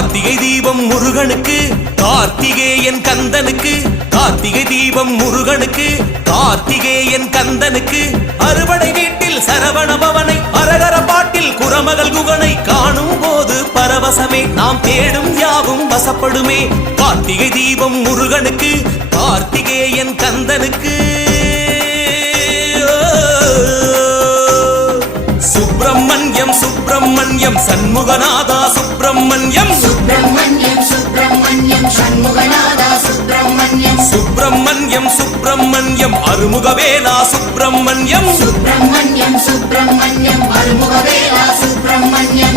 கார்த்திகை தீபம் முருகனுக்கு கார்த்திகேயன் கந்தனுக்கு கார்த்திகை தீபம் முருகனுக்கு கார்த்திகேயன் கந்தனுக்கு அறுபடை வீட்டில் சரவண பவனை அரகர பாட்டில் குரமகள் குகனை காணும் போது பரவசமே நாம் தேடும் யாவும் வசப்படுமே கார்த்திகை தீபம் முருகனுக்கு கார்த்திகேயன் கந்தனுக்கு சுப்பிரமணியம் சுப்பிரமணியம் சண்முகநாதா சுப்பிரமணியம் சுப்பிரமணியம் சுப்பிரமணியம் சண்முகநாதா சுப்பிரமணியம் சுப்பிரமணியம் சுப்பிரமணியம்